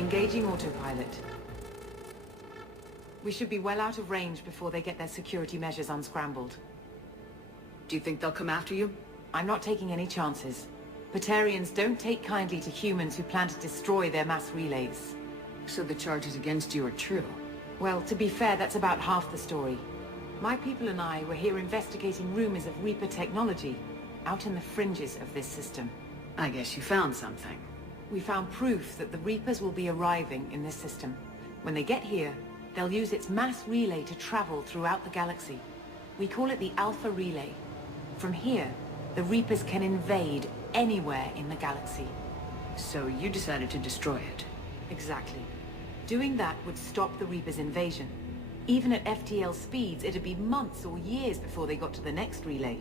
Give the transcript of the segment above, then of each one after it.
Engaging autopilot. We should be well out of range before they get their security measures unscrambled. Do you think they'll come after you? I'm not taking any chances. Batarians don't take kindly to humans who plan to destroy their mass relays. So the charges against you are true? Well, to be fair, that's about half the story. My people and I were here investigating rumors of Reaper technology, out in the fringes of this system. I guess you found something. We found proof that the Reapers will be arriving in this system. When they get here, they'll use its mass relay to travel throughout the galaxy. We call it the Alpha Relay. From here, the Reapers can invade anywhere in the galaxy. So you decided to destroy it? Exactly. Doing that would stop the Reapers' invasion. Even at FTL speeds, it'd be months or years before they got to the next relay.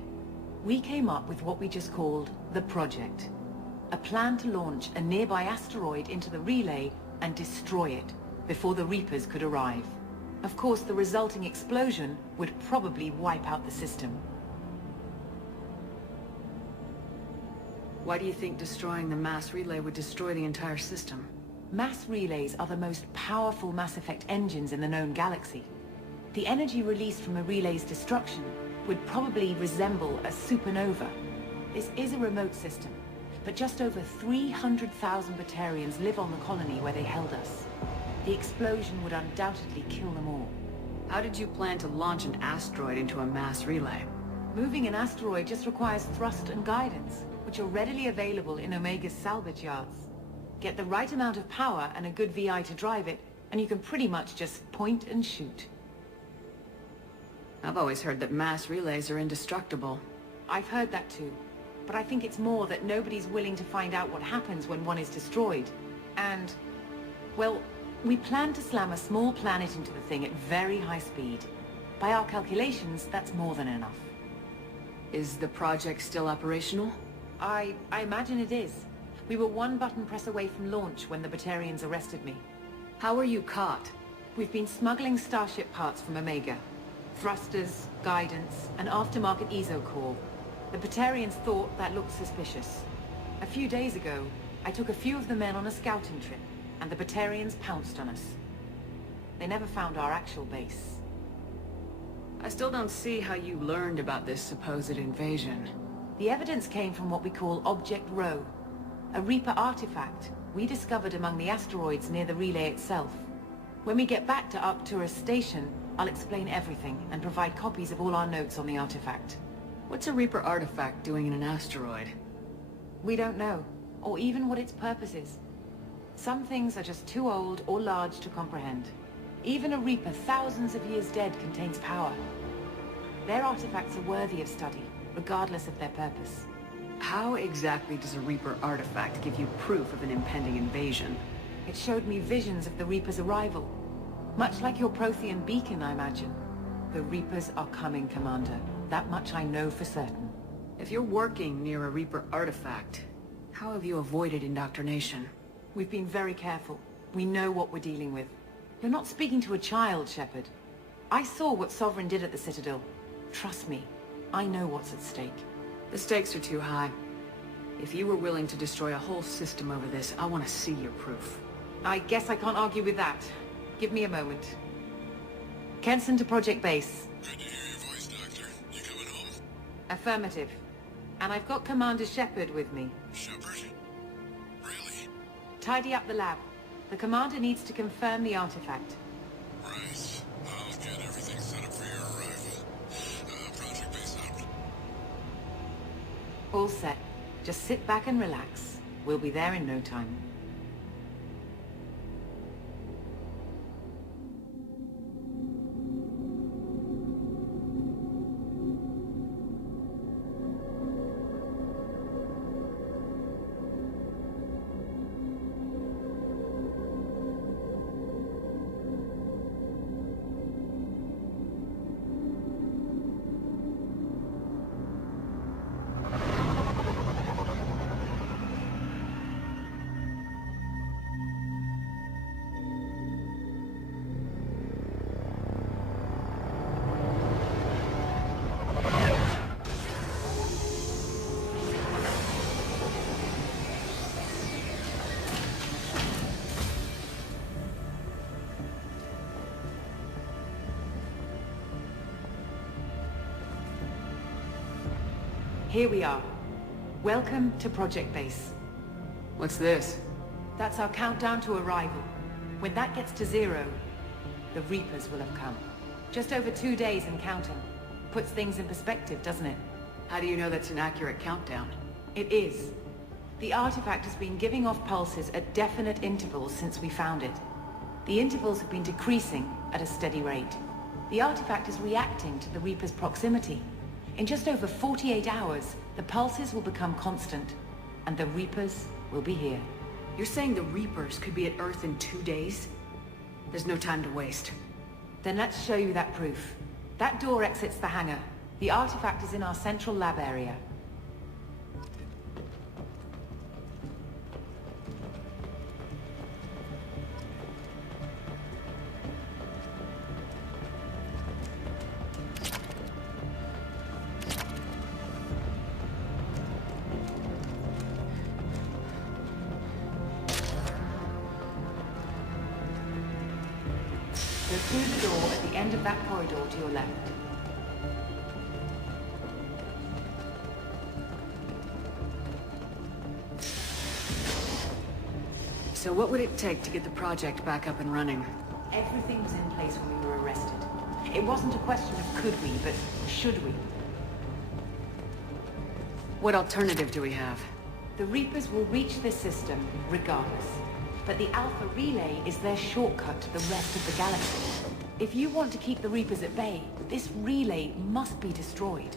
We came up with what we just called the Project. A plan to launch a nearby asteroid into the relay and destroy it before the Reapers could arrive. Of course, the resulting explosion would probably wipe out the system. Why do you think destroying the mass relay would destroy the entire system? Mass relays are the most powerful Mass Effect engines in the known galaxy. The energy released from a relay's destruction would probably resemble a supernova. This is a remote system, but just over 300,000 Batarians live on the colony where they held us. The explosion would undoubtedly kill them all. How did you plan to launch an asteroid into a mass relay? Moving an asteroid just requires thrust and guidance, which are readily available in Omega's salvage yards. Get the right amount of power and a good VI to drive it, and you can pretty much just point and shoot. I've always heard that mass relays are indestructible. I've heard that too, but I think it's more that nobody's willing to find out what happens when one is destroyed. And, well, we plan to slam a small planet into the thing at very high speed. By our calculations, that's more than enough. Is the project still operational? I imagine it is. We were one button press away from launch when the Batarians arrested me. How were you caught? We've been smuggling starship parts from Omega. Thrusters, guidance, and aftermarket ESO core. The Batarians thought that looked suspicious. A few days ago, I took a few of the men on a scouting trip, and the Batarians pounced on us. They never found our actual base. I still don't see how you learned about this supposed invasion. The evidence came from what we call Object Rho, a Reaper artifact we discovered among the asteroids near the relay itself. When we get back to Arcturus Station, I'll explain everything and provide copies of all our notes on the artifact. What's a Reaper artifact doing in an asteroid? We don't know, or even what its purpose is. Some things are just too old or large to comprehend. Even a Reaper thousands of years dead contains power. Their artifacts are worthy of study, regardless of their purpose. How exactly does a Reaper artifact give you proof of an impending invasion? It showed me visions of the Reaper's arrival. Much like your Prothean beacon, I imagine. The Reapers are coming, Commander. That much I know for certain. If you're working near a Reaper artifact, how have you avoided indoctrination? We've been very careful. We know what we're dealing with. You're not speaking to a child, Shepard. I saw what Sovereign did at the Citadel. Trust me, I know what's at stake. The stakes are too high. If you were willing to destroy a whole system over this, I want to see your proof. I guess I can't argue with that. Give me a moment. Kenson to Project Base. Good to hear your voice, Doctor. You coming home? Affirmative. And I've got Commander Shepard with me. Shepard? Really? Tidy up the lab. The Commander needs to confirm the artifact. Right. I'll get everything set up for your arrival. Project Base out. All set. Just sit back and relax. We'll be there in no time. Here we are. Welcome to Project Base. What's this? That's our countdown to arrival. When that gets to 0, the Reapers will have come. Just over 2 days and counting. Puts things in perspective, doesn't it? How do you know that's an accurate countdown? It is. The artifact has been giving off pulses at definite intervals since we found it. The intervals have been decreasing at a steady rate. The artifact is reacting to the Reaper's proximity. In just over 48 hours, the pulses will become constant, and the Reapers will be here. You're saying the Reapers could be at Earth in 2 days? There's no time to waste. Then let's show you that proof. That door exits the hangar. The artifact is in our central lab area. Go through the door at the end of that corridor to your left. So what would it take to get the project back up and running? Everything was in place when we were arrested. It wasn't a question of could we, but should we. What alternative do we have? The Reapers will reach this system regardless. But the Alpha Relay is their shortcut to the rest of the galaxy. If you want to keep the Reapers at bay, this relay must be destroyed.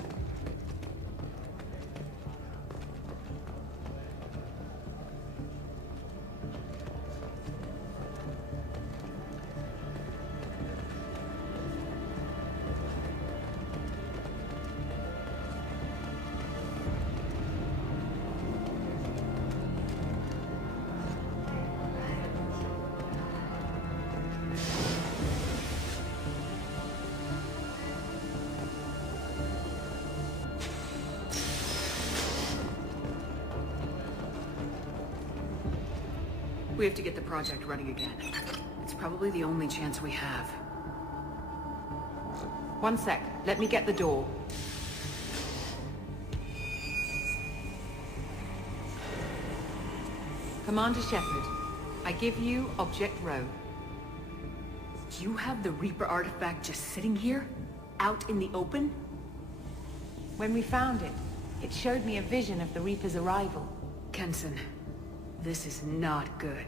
We have to get the project running again. It's probably the only chance we have. One sec. Let me get the door. Commander Shepard, I give you Object Rho. You have the Reaper artifact just sitting here? Out in the open? When we found it, it showed me a vision of the Reaper's arrival. Kenson, this is not good.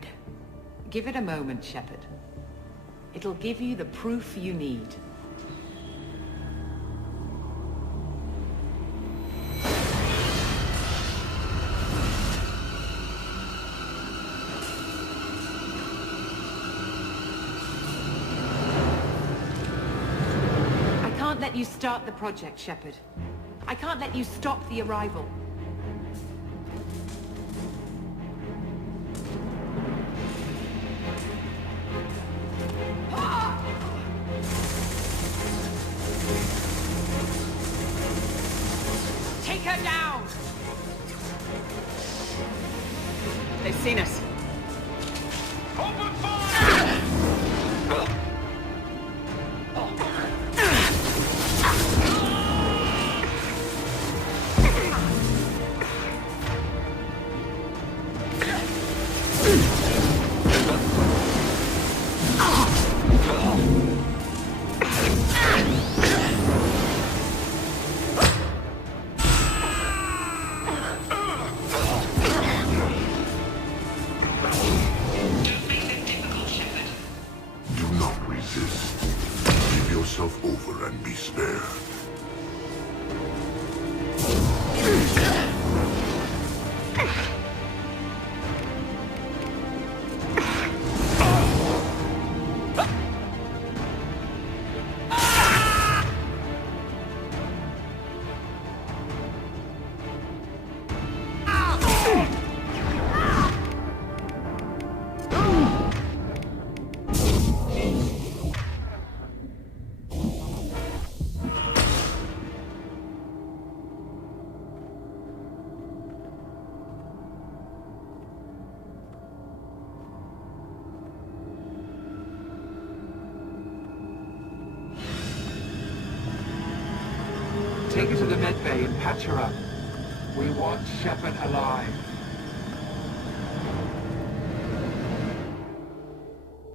Give it a moment, Shepard. It'll give you the proof you need. I can't let you start the project, Shepard. I can't let you stop the arrival. Take her down! They've seen us. Open fire! Over and be spared. Take her to the med bay and patch her up. We want Shepard alive.